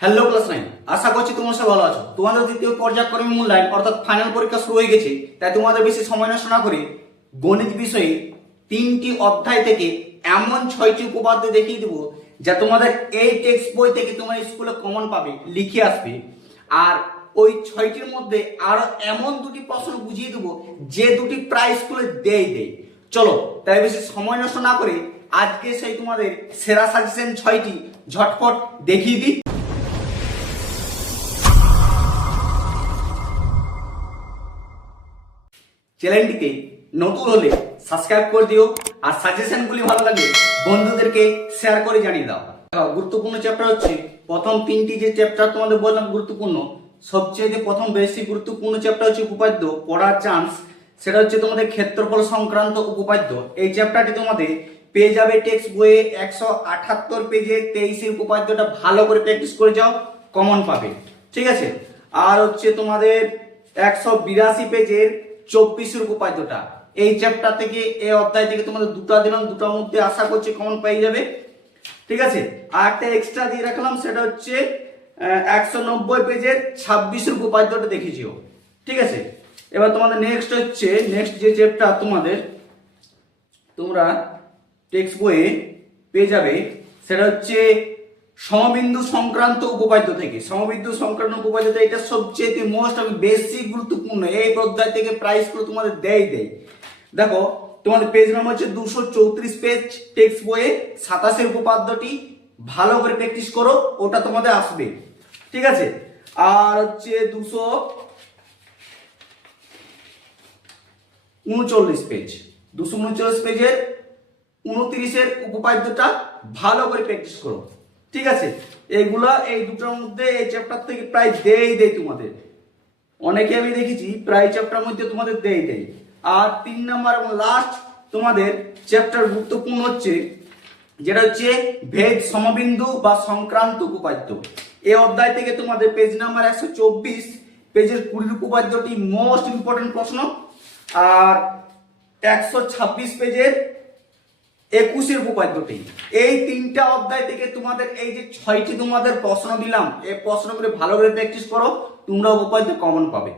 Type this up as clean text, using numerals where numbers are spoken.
Hello class 9, আশা করছি তোমরা সব ভালো আছো। তোমাদের দ্বিতীয় পর্যায়ক্রমিক মূল্যায়ন অর্থাৎ ফাইনাল পরীক্ষা শুরু হয়ে গেছে, তাই তোমাদের বেশি সময় নষ্ট না করে গণিত বিষয়ে 3টি অধ্যায় থেকে এমন 6টি উপপাদ্য দেখিয়ে দেবো যা তোমাদের এই টেক্সট বই থেকে তোমার স্কুলে কমন পাবে, লিখে আসবে। আর ওই 6টির মধ্যে আরো এমন দুটি প্রশ্ন বুঝিয়ে দেবো যে দুটি প্রায় স্কুলে দেয়। চলো তাই বেশি সময় নষ্ট না করে আজকে সেই তোমাদের সেরা সাজেশন 6টি ঝটপট দেখিয়ে দিই। চ্যানেলটিতে নতুন হলে সাবস্ক্রাইব করে দিও, আর সাজেশনগুলি ভালো লাগলে বন্ধুদেরকে শেয়ার করে জানিয়ে দাও। গুরুত্বপূর্ণ চ্যাপ্টার হচ্ছে প্রথম 3টি যে চ্যাপ্টার তোমাদের বললাম গুরুত্বপূর্ণ, সবচেয়ে প্রথম বেশি গুরুত্বপূর্ণ চ্যাপ্টার হচ্ছে উপপাদ্য পড়ার চান্স, সেটা হচ্ছে তোমাদের ক্ষেত্রফল সংক্রান্ত উপপাদ্য। এই চ্যাপ্টারটি তোমাদের পেয়ে যাবে টেক্সট বইয়ে 178 পেজে 23 উপপাদ্যটা ভালো করে প্র্যাকটিস করে যাও, কমন পাবে। ঠিক আছে, আর হচ্ছে তোমাদের 182 পেজের 24 উপপাদ্যটা এই চ্যাপ্টার থেকে, এই অধ্যায় থেকে তোমাদের দুটা দিলাম, দুটার মধ্যে আশা করছি কমন পেয়ে যাবে। ঠিক আছে, আর একটা এক্সট্রা দিয়ে রাখলাম, সেটা হচ্ছে 190 পেজের 26 উপপাদ্যটা দেখিয়েছিও। ঠিক আছে, এবার তোমাদের নেক্সট যে চ্যাপ্টার তোমরা টেক্সট বইয়ে পেয়ে যাবে, সেটা হচ্ছে সমবিন্দু সংক্রান্ত উপপাদ্য থেকে। সমবিন্দু সংক্রান্ত উপপাদ্যটা এটা সবচেয়ে মোস্ট বেশি গুরুত্বপূর্ণ, এই অধ্যায় থেকে প্রাইস করে তোমাদের দেয়। দেখো তোমাদের পেজ নাম্বার হচ্ছে 234 পেজ টেক্সট বইয়ে 27 উপপাদ্যটি ভালো করে প্র্যাকটিস করো, ওটা তোমাদের আসবে। ঠিক আছে, আর হচ্ছে 239 পেজ 239 পেজের 29 উপপাদ্যটা ভালো করে প্র্যাকটিস করো। ঠিক আছে, এইগুলা এই দুটোর মধ্যে এই চ্যাপ্টার থেকে প্রায় দেয় তোমাদের, অনেকে আমি দেখেছি প্রায় চ্যাপ্টার মধ্যে তোমাদের দেয়। আর 3 নাম্বার এবং লাস্ট তোমাদের চ্যাপ্টার গুরুত্বপূর্ণ হচ্ছে যেটা হচ্ছে ভেদ সমবিন্দু বা সংক্রান্ত উপপাদ্য। এই অধ্যায় থেকে তোমাদের পেজ নাম্বার 124 পেজের 20 উপপাদ্যটি মোস্ট ইম্পর্টেন্ট প্রশ্ন, আর 126 পেজের 21 উপপাদ্যটি। এই 3টা অধ্যায় থেকে তোমাদের এই যে 6টি তোমাদের প্রশ্ন দিলাম, এই প্রশ্নগুলো ভালো করে প্র্যাকটিস করো, তোমরা উপপাদ্য কমন পাবে।